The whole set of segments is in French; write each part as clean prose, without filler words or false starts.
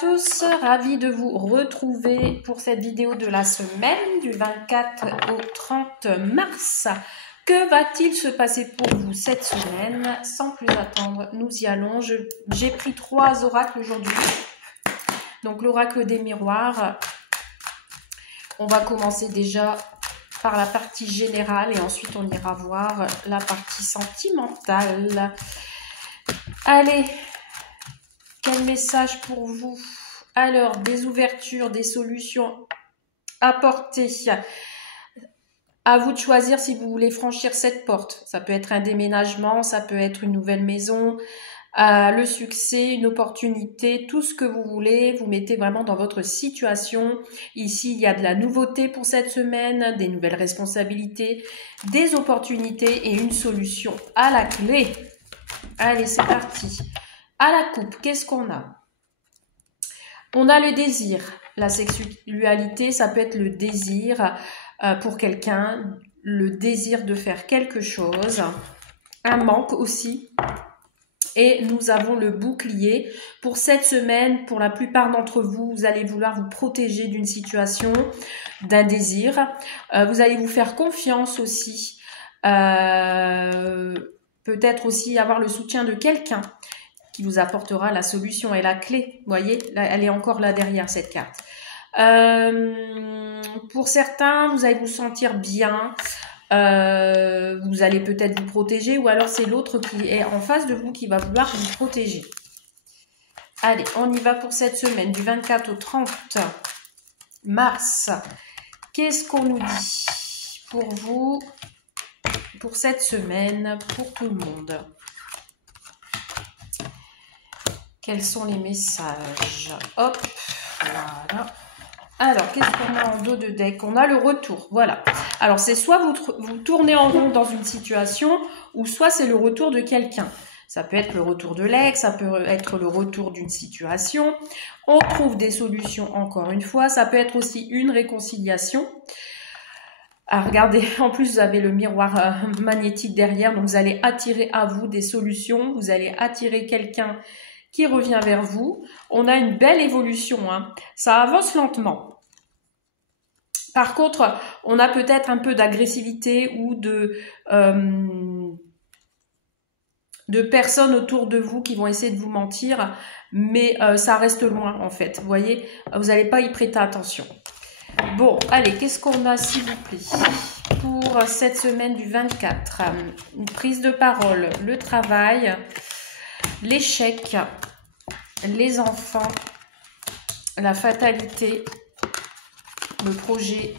Tous, ravi de vous retrouver pour cette vidéo de la semaine du 24 au 30 mars. Que va-t-il se passer pour vous cette semaine? Sans plus attendre, nous y allons. J'ai pris 3 oracles aujourd'hui. Donc l'oracle des miroirs. On va commencer déjà par la partie générale et ensuite on ira voir la partie sentimentale. Allez, quel message pour vous? Alors, des ouvertures, des solutions apportées. À vous de choisir si vous voulez franchir cette porte. Ça peut être un déménagement, ça peut être une nouvelle maison, le succès, une opportunité, tout ce que vous voulez. Vous mettez vraiment dans votre situation. Ici, il y a de la nouveauté pour cette semaine, des nouvelles responsabilités, des opportunités et une solution à la clé. Allez, c'est parti. À la coupe, qu'est-ce qu'on a? On a le désir. La sexualité, ça peut être le désir pour quelqu'un, le désir de faire quelque chose, un manque aussi. Et nous avons le bouclier. Pour cette semaine, pour la plupart d'entre vous, vous allez vouloir vous protéger d'une situation, d'un désir. Vous allez vous faire confiance aussi. Peut-être aussi avoir le soutien de quelqu'un qui vous apportera la solution et la clé. Vous voyez, là, elle est encore là derrière cette carte. Pour certains, vous allez vous sentir bien. Vous allez peut-être vous protéger ou alors c'est l'autre qui est en face de vous qui va vouloir vous protéger. Allez, on y va pour cette semaine du 24 au 30 mars. Qu'est-ce qu'on nous dit pour vous, pour cette semaine, pour tout le monde? Quels sont les messages? Hop, voilà. Alors, qu'est-ce qu'on a en dos de deck? On a le retour, voilà. Alors, c'est soit vous tournez en rond dans une situation, ou soit c'est le retour de quelqu'un. Ça peut être le retour de l'ex, ça peut être le retour d'une situation. On trouve des solutions encore une fois. Ça peut être aussi une réconciliation. Ah, regardez, en plus, vous avez le miroir magnétique derrière, donc vous allez attirer à vous des solutions. Vous allez attirer quelqu'un qui revient vers vous. On a une belle évolution, hein. Ça avance lentement. Par contre, on a peut-être un peu d'agressivité ou de personnes autour de vous qui vont essayer de vous mentir, mais ça reste loin en fait. Vous voyez, vous n'allez pas y prêter attention. Bon, allez, qu'est-ce qu'on a s'il vous plaît pour cette semaine du 24? Une prise de parole, le travail, l'échec, les enfants, la fatalité, le projet,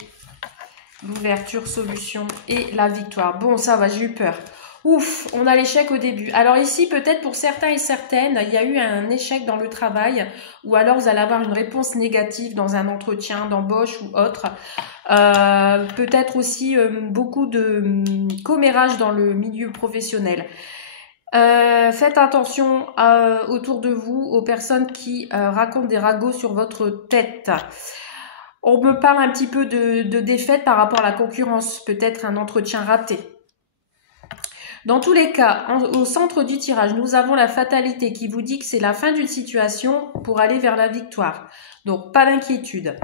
l'ouverture, solution et la victoire. Bon, ça va, j'ai eu peur. Ouf, on a l'échec au début. Alors ici, peut-être pour certains et certaines, il y a eu un échec dans le travail ou alors vous allez avoir une réponse négative dans un entretien d'embauche ou autre. Peut-être aussi beaucoup de commérage dans le milieu professionnel. Faites attention autour de vous aux personnes qui racontent des ragots sur votre tête. On me parle un petit peu de défaite par rapport à la concurrence, peut-être un entretien raté. Dans tous les cas, au centre du tirage, nous avons la fatalité qui vous dit que c'est la fin d'une situation pour aller vers la victoire. Donc, pas d'inquiétude.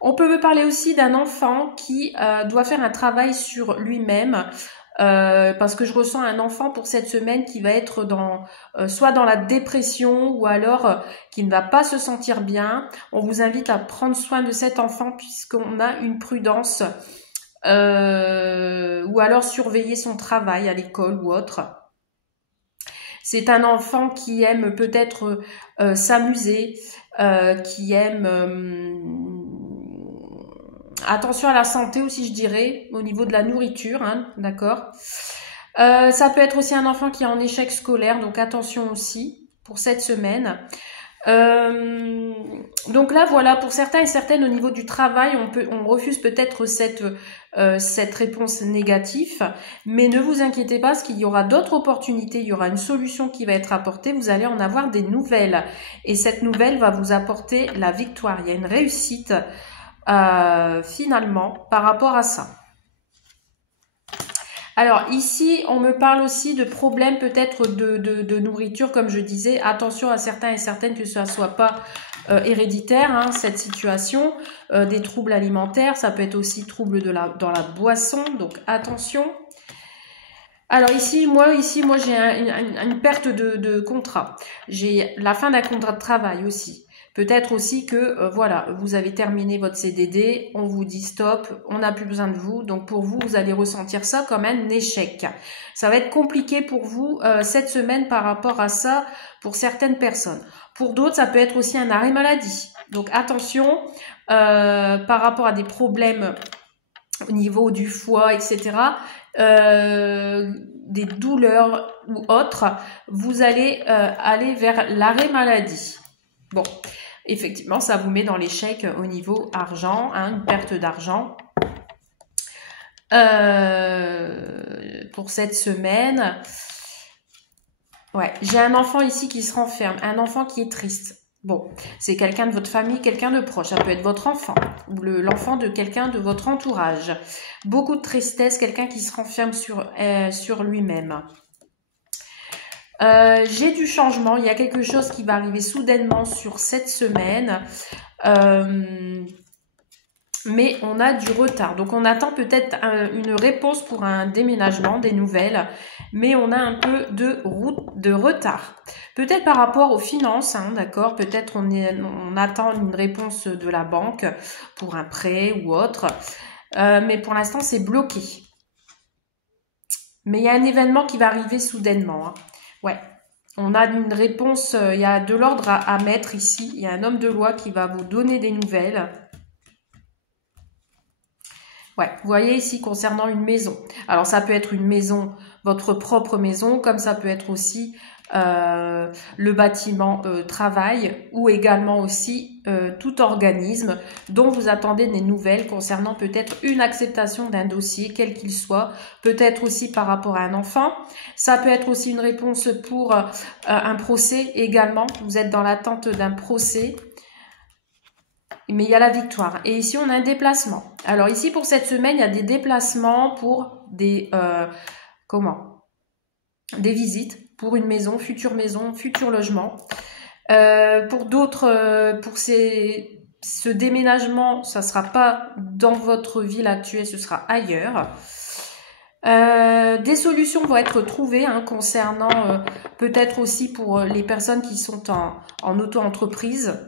On peut me parler aussi d'un enfant qui doit faire un travail sur lui-même. Parce que je ressens un enfant pour cette semaine qui va être soit dans la dépression ou alors qui ne va pas se sentir bien. On vous invite à prendre soin de cet enfant puisqu'on a une prudence ou alors surveiller son travail à l'école ou autre. C'est un enfant qui aime peut-être s'amuser, qui aime... Attention à la santé aussi, je dirais, au niveau de la nourriture, hein, d'accord. Ça peut être aussi un enfant qui est en échec scolaire, donc attention aussi pour cette semaine. Donc là, voilà, pour certains et certaines, au niveau du travail, on refuse peut-être cette réponse négative, mais ne vous inquiétez pas, parce qu'il y aura d'autres opportunités, il y aura une solution qui va être apportée, vous allez en avoir des nouvelles, et cette nouvelle va vous apporter la victoire. Il y a une réussite finalement par rapport à ça. Alors ici, on me parle aussi de problèmes peut-être de nourriture, comme je disais. Attention à certains et certaines que ça ne soit pas héréditaire, hein, cette situation, des troubles alimentaires, ça peut être aussi troubles dans la boisson, donc attention. Alors ici, moi j'ai une perte de contrat. J'ai la fin d'un contrat de travail aussi. Peut-être aussi que, voilà, vous avez terminé votre CDD, on vous dit stop, on n'a plus besoin de vous. Donc pour vous, vous allez ressentir ça comme un échec. Ça va être compliqué pour vous cette semaine par rapport à ça pour certaines personnes. Pour d'autres, ça peut être aussi un arrêt maladie. Donc attention, par rapport à des problèmes au niveau du foie, etc., des douleurs ou autres, vous allez aller vers l'arrêt maladie. Bon, effectivement, ça vous met dans l'échec au niveau argent, hein, une perte d'argent. Pour cette semaine, ouais, j'ai un enfant ici qui se renferme, un enfant qui est triste. Bon, c'est quelqu'un de votre famille, quelqu'un de proche. Ça peut être votre enfant ou l'enfant de quelqu'un de votre entourage. Beaucoup de tristesse, quelqu'un qui se renferme sur lui-même. J'ai du changement. Il y a quelque chose qui va arriver soudainement sur cette semaine. Mais on a du retard. Donc, on attend peut-être une réponse pour un déménagement, des nouvelles. Mais on a un peu de retard. Peut-être par rapport aux finances, hein, d'accord. Peut-être on attend une réponse de la banque pour un prêt ou autre. Mais pour l'instant, c'est bloqué. Mais il y a un événement qui va arriver soudainement. Hein. Ouais. On a une réponse, il y a de l'ordre à mettre ici. Il y a un homme de loi qui va vous donner des nouvelles. Ouais, vous voyez ici concernant une maison. Alors ça peut être une maison, votre propre maison, comme ça peut être aussi le bâtiment travail ou également aussi tout organisme dont vous attendez des nouvelles concernant peut-être une acceptation d'un dossier, quel qu'il soit, peut-être aussi par rapport à un enfant. Ça peut être aussi une réponse pour un procès également. Vous êtes dans l'attente d'un procès. Mais il y a la victoire. Et ici, on a un déplacement. Alors ici, pour cette semaine, il y a des déplacements pour des des visites pour une maison, futur logement. Pour d'autres, pour ce déménagement, ça ne sera pas dans votre ville actuelle, ce sera ailleurs. Des solutions vont être trouvées hein, concernant peut-être aussi pour les personnes qui sont en auto-entreprise.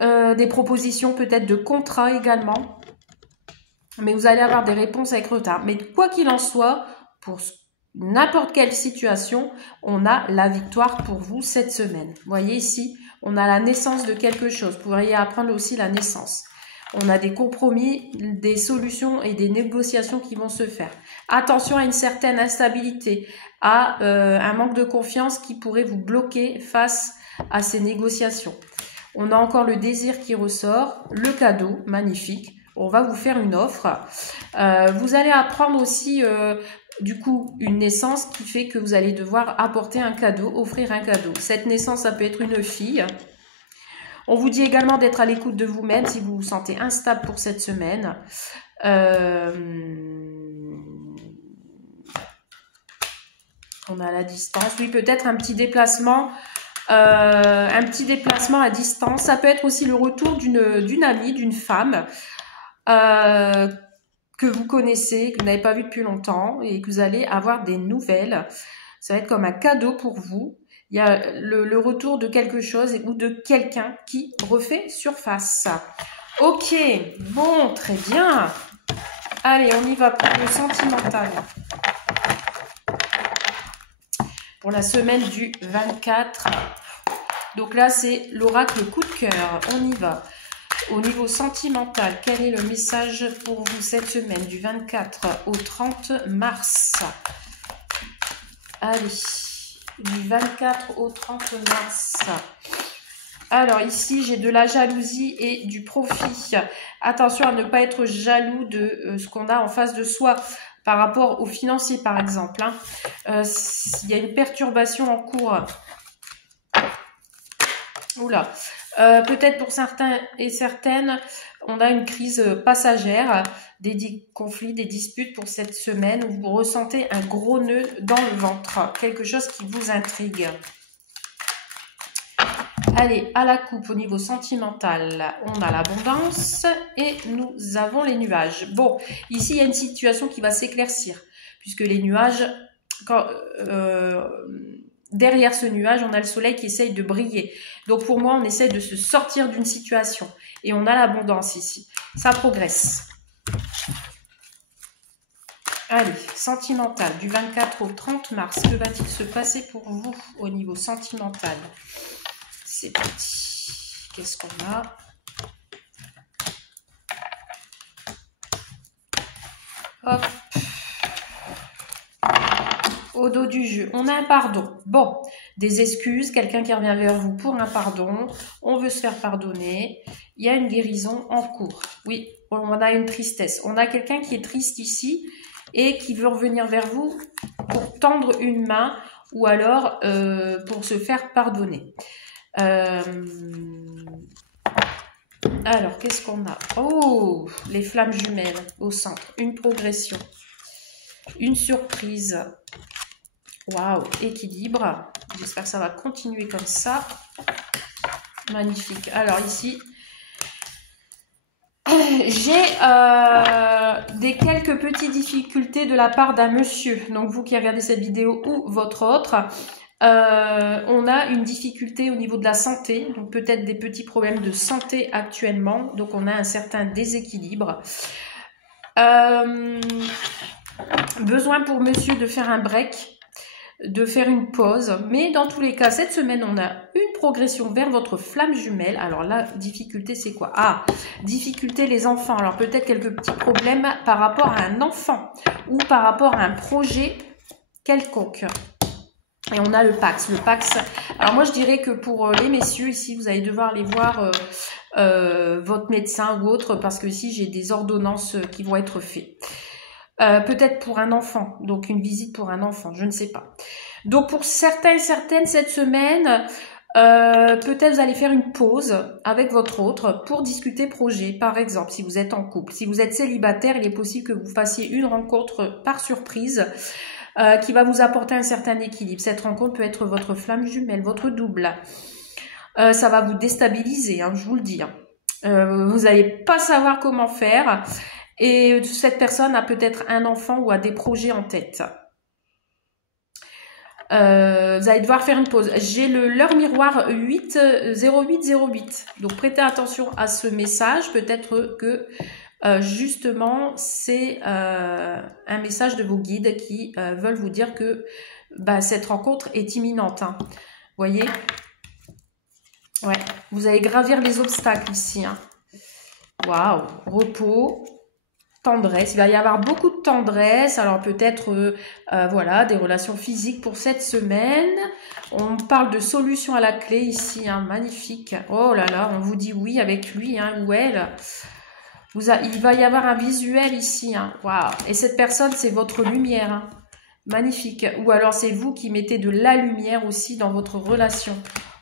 Des propositions peut-être de contrat également. Mais vous allez avoir des réponses avec retard. Mais quoi qu'il en soit, pour n'importe quelle situation, on a la victoire pour vous cette semaine. Vous voyez ici, on a la naissance de quelque chose. Vous pourriez apprendre aussi la naissance. On a des compromis, des solutions et des négociations qui vont se faire. Attention à une certaine instabilité, à un manque de confiance qui pourrait vous bloquer face à ces négociations. On a encore le désir qui ressort, le cadeau, magnifique. On va vous faire une offre. Vous allez apprendre aussi, du coup, une naissance qui fait que vous allez devoir apporter un cadeau, offrir un cadeau. Cette naissance, ça peut être une fille. On vous dit également d'être à l'écoute de vous-même si vous vous sentez instable pour cette semaine. On a la distance. Oui, peut-être un petit déplacement. Un petit déplacement à distance. Ça peut être aussi le retour d'une amie, d'une femme que vous connaissez, que vous n'avez pas vu depuis longtemps et que vous allez avoir des nouvelles. Ça va être comme un cadeau pour vous. Il y a le retour de quelque chose ou de quelqu'un qui refait surface. Ok, bon, très bien. Allez, on y va pour le sentimental. Pour la semaine du 24. Donc là, c'est l'oracle coup de cœur. On y va. Au niveau sentimental, quel est le message pour vous cette semaine du 24 au 30 mars? Allez, du 24 au 30 mars. Alors ici, j'ai de la jalousie et du profit. Attention à ne pas être jaloux de ce qu'on a en face de soi. Par rapport aux financiers, par exemple. Hein. Il y a une perturbation en cours. Oula. Peut-être pour certains et certaines, on a une crise passagère, des conflits, des disputes pour cette semaine où vous ressentez un gros nœud dans le ventre. Quelque chose qui vous intrigue. Allez, à la coupe au niveau sentimental, on a l'abondance et nous avons les nuages. Bon, ici, il y a une situation qui va s'éclaircir, puisque les nuages, derrière ce nuage, on a le soleil qui essaye de briller. Donc pour moi, on essaie de se sortir d'une situation. Et on a l'abondance ici. Ça progresse. Allez, sentimental, du 24 au 30 mars. Que va-t-il se passer pour vous au niveau sentimental? C'est parti. Qu'est-ce qu'on a? Hop. Au dos du jeu, on a un pardon. Bon, des excuses, quelqu'un qui revient vers vous pour un pardon. On veut se faire pardonner. Il y a une guérison en cours. Oui, on a une tristesse. On a quelqu'un qui est triste ici et qui veut revenir vers vous pour tendre une main ou alors pour se faire pardonner. Alors, qu'est-ce qu'on a? Oh, les flammes jumelles au centre. Une progression. Une surprise. Waouh, équilibre. J'espère que ça va continuer comme ça. Magnifique. Alors ici, j'ai quelques petites difficultés de la part d'un monsieur. Donc vous qui regardez cette vidéo ou votre autre, on a une difficulté au niveau de la santé. Donc peut-être des petits problèmes de santé actuellement. Donc on a un certain déséquilibre. Besoin pour monsieur de faire un break, de faire une pause, mais dans tous les cas, cette semaine, on a une progression vers votre flamme jumelle. Alors la difficulté, c'est quoi? Ah, difficulté les enfants. Alors peut-être quelques petits problèmes par rapport à un enfant ou par rapport à un projet quelconque. Et on a le Pax. Le Pax, alors moi je dirais que pour les messieurs, ici, vous allez devoir aller voir votre médecin ou autre, parce que ici, j'ai des ordonnances qui vont être faites. Peut-être pour un enfant, donc une visite pour un enfant, je ne sais pas. Donc pour certains et certaines, cette semaine, peut-être vous allez faire une pause avec votre autre pour discuter projet, par exemple, si vous êtes en couple. Si vous êtes célibataire, il est possible que vous fassiez une rencontre par surprise qui va vous apporter un certain équilibre. Cette rencontre peut être votre flamme jumelle, votre double. Ça va vous déstabiliser, hein, je vous le dis. Hein. Vous n'allez pas savoir comment faire. Et cette personne a peut-être un enfant ou a des projets en tête. Vous allez devoir faire une pause. J'ai l'heure miroir 0808. Donc prêtez attention à ce message. Peut-être que justement c'est un message de vos guides qui veulent vous dire que cette rencontre est imminente. Hein. Vous voyez? Ouais. Vous allez gravir les obstacles ici. Hein. Waouh. Repos. Tendresse, il va y avoir beaucoup de tendresse, alors peut-être voilà, des relations physiques pour cette semaine. On parle de solution à la clé ici, hein, magnifique. Oh là là, on vous dit oui avec lui hein, ou elle. Il va y avoir un visuel ici, hein, waouh. Et cette personne, c'est votre lumière, hein, magnifique. Ou alors c'est vous qui mettez de la lumière aussi dans votre relation.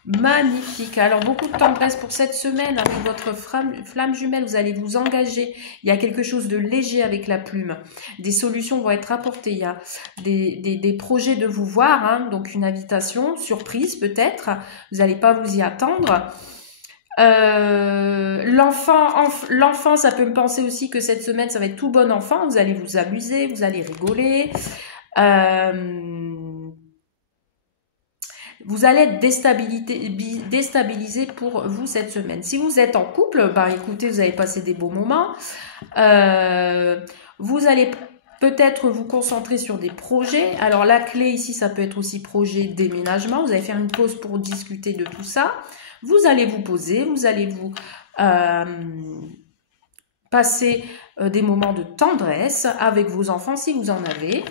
Magnifique. Alors, beaucoup de tendresse pour cette semaine avec votre flamme jumelle. Vous allez vous engager. Il y a quelque chose de léger avec la plume. Des solutions vont être apportées. Il y a des projets de vous voir. Hein, donc, une invitation, surprise peut-être. Vous n'allez pas vous y attendre. L'enfant, ça peut me penser aussi que cette semaine, ça va être tout bon enfant. Vous allez vous amuser, vous allez rigoler. Vous allez être déstabilisé pour vous cette semaine. Si vous êtes en couple, écoutez, vous allez passer des beaux moments. Vous allez peut-être vous concentrer sur des projets. Alors la clé ici, ça peut être aussi projet déménagement. Vous allez faire une pause pour discuter de tout ça. Vous allez vous poser, vous allez vous passer des moments de tendresse avec vos enfants si vous en avez.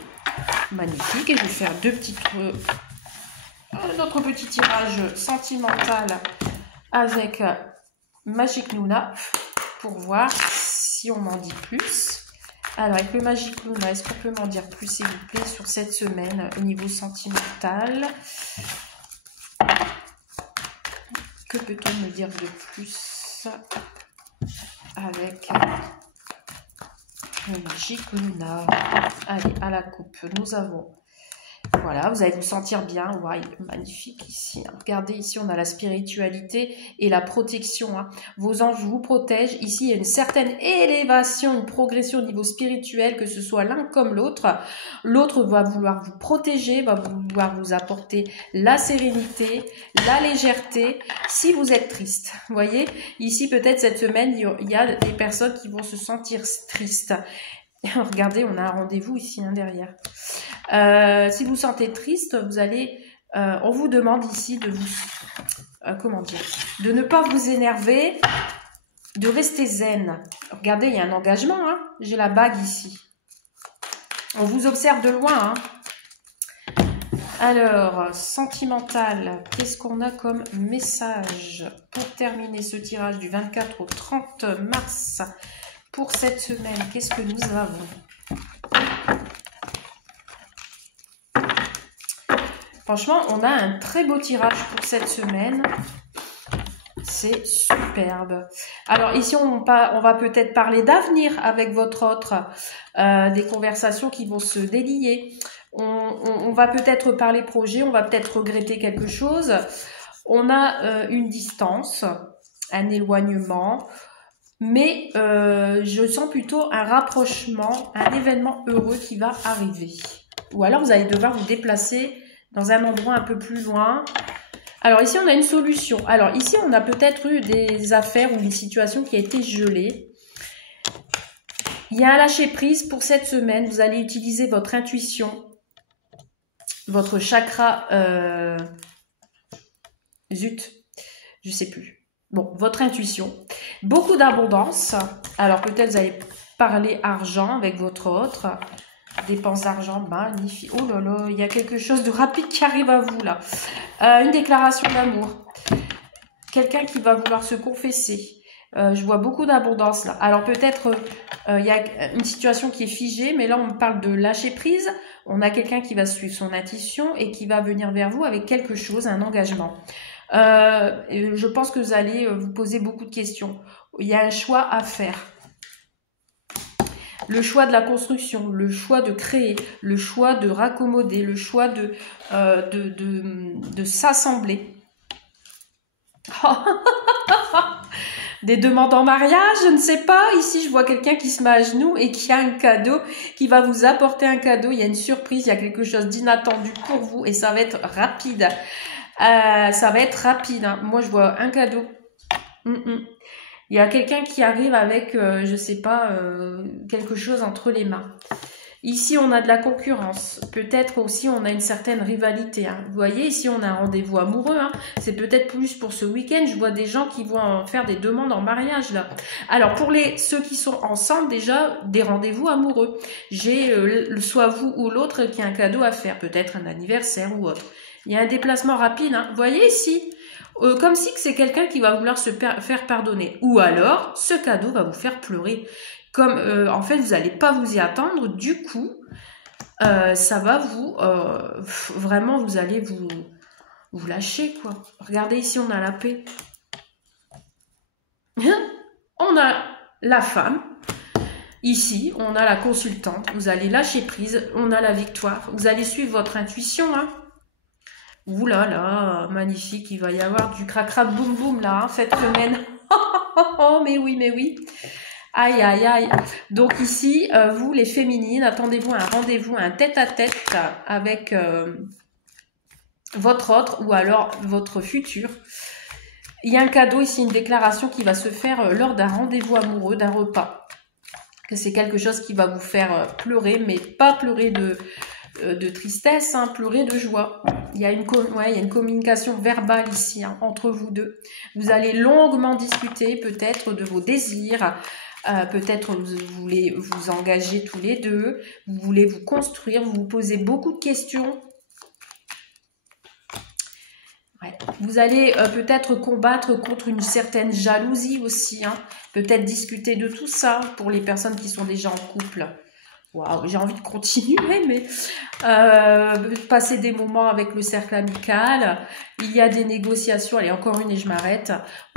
Magnifique. Et je vais faire notre petit tirage sentimental avec Magic Luna pour voir si on m'en dit plus. Alors avec le Magic Luna, est-ce qu'on peut m'en dire plus s'il vous plaît sur cette semaine au niveau sentimental? Que peut-on me dire de plus avec le Magic Luna? Allez, à la coupe, nous avons Voilà, vous allez vous sentir bien. Ouais, magnifique ici. Regardez, ici, on a la spiritualité et la protection. Hein. Vos anges vous protègent. Ici, il y a une certaine élévation, une progression au niveau spirituel, que ce soit l'un comme l'autre. L'autre va vouloir vous protéger, va vouloir vous apporter la sérénité, la légèreté, si vous êtes triste. Vous voyez, ici, peut-être cette semaine, il y a des personnes qui vont se sentir tristes. Regardez, on a un rendez-vous ici, hein, derrière. Si vous vous sentez triste, vous allez... on vous demande ici de vous... comment dire? De ne pas vous énerver, de rester zen. Regardez, il y a un engagement. Hein. J'ai la bague ici. On vous observe de loin. Hein. Alors, sentimental, qu'est-ce qu'on a comme message pour terminer ce tirage du 24 au 30 mars? Pour cette semaine, qu'est-ce que nous avons? Franchement, on a un très beau tirage pour cette semaine. C'est superbe. Alors ici, on va peut-être parler d'avenir avec votre autre. Des conversations qui vont se délier. On va peut-être parler projet, on va peut-être regretter quelque chose. On a une distance, un éloignement. Mais je sens plutôt un rapprochement, un événement heureux qui va arriver. Ou alors vous allez devoir vous déplacer dans un endroit un peu plus loin. Alors ici on a une solution. Alors ici on a peut-être eu des affaires ou une situation qui a été gelée. Il y a un lâcher prise pour cette semaine. Vous allez utiliser votre intuition, votre chakra... zut, je sais plus. Bon, votre intuition. Beaucoup d'abondance. Alors, peut-être vous allez parler argent avec votre autre. Dépenses d'argent, magnifique. Oh là là, il y a quelque chose de rapide qui arrive à vous, là. Une déclaration d'amour. Quelqu'un qui va vouloir se confesser. Je vois beaucoup d'abondance, là. Alors, peut-être, il y a une situation qui est figée, mais là, on parle de lâcher prise. On a quelqu'un qui va suivre son intuition et qui va venir vers vous avec quelque chose, un engagement. Je pense que vous allez vous poser beaucoup de questions. Il y a un choix à faire. Le choix de la construction, le choix de créer, le choix de raccommoder, le choix de s'assembler. Des demandes en mariage, je ne sais pas. Ici, je vois quelqu'un qui se met à genoux et qui a un cadeau, qui va vous apporter un cadeau. Il y a une surprise, il y a quelque chose d'inattendu pour vous et ça va être rapide. Ça va être rapide. Hein. Moi, je vois un cadeau. Il y a quelqu'un qui arrive avec, je sais pas, quelque chose entre les mains. Ici, on a de la concurrence. Peut-être aussi, on a une certaine rivalité. Hein. Vous voyez, ici, on a un rendez-vous amoureux. Hein. C'est peut-être plus pour ce week-end. Je vois des gens qui vont faire des demandes en mariage, là. Alors, pour ceux qui sont ensemble, déjà, des rendez-vous amoureux. J'ai soit vous ou l'autre qui a un cadeau à faire. Peut-être un anniversaire ou autre. Il y a un déplacement rapide. Hein. Vous voyez ici, comme si c'est quelqu'un qui va vouloir se faire pardonner. Ou alors, ce cadeau va vous faire pleurer. Comme, en fait, vous n'allez pas vous y attendre. Du coup, ça va vous... vraiment, vous allez vous lâcher, quoi. Regardez, ici, on a la paix. On a la femme. Ici, on a la consultante. Vous allez lâcher prise. On a la victoire. Vous allez suivre votre intuition, hein. Ouh là là, magnifique, il va y avoir du cracra boum boum là, hein, cette semaine. Oh, mais oui, mais oui. Aïe, aïe, aïe. Donc ici, vous les féminines, attendez-vous à un rendez-vous, un tête-à-tête avec votre autre ou alors votre futur. Il y a un cadeau ici, une déclaration qui va se faire lors d'un rendez-vous amoureux, d'un repas. Que c'est quelque chose qui va vous faire pleurer, mais pas pleurer de tristesse, hein, pleurer de joie. Il y a une communication verbale ici, hein, entre vous deux. Vous allez longuement discuter peut-être de vos désirs, peut-être vous voulez vous engager tous les deux, vous voulez vous construire, vous vous posez beaucoup de questions. Ouais. Vous allez peut-être combattre contre une certaine jalousie aussi, hein. Peut-être discuter de tout ça pour les personnes qui sont déjà en couple. Waouh, j'ai envie de continuer, mais passer des moments avec le cercle amical. Il y a des négociations. Allez, encore une et je m'arrête.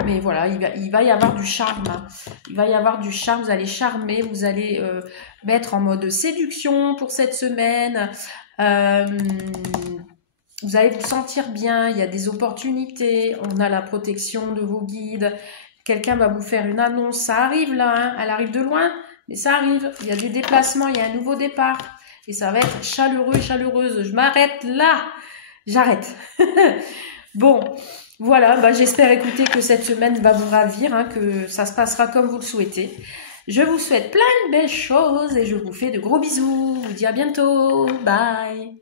Mais voilà, il va y avoir du charme. Il va y avoir du charme. Vous allez charmer. Vous allez mettre en mode séduction pour cette semaine. Vous allez vous sentir bien, il y a des opportunités, on a la protection de vos guides, quelqu'un va vous faire une annonce, ça arrive là, hein, elle arrive de loin, mais ça arrive, il y a des déplacements, il y a un nouveau départ, et ça va être chaleureux, chaleureuse, je m'arrête là, j'arrête. Bon, voilà, bah, j'espère écouter que cette semaine va vous ravir, hein, que ça se passera comme vous le souhaitez. Je vous souhaite plein de belles choses et je vous fais de gros bisous, je vous dis à bientôt, bye.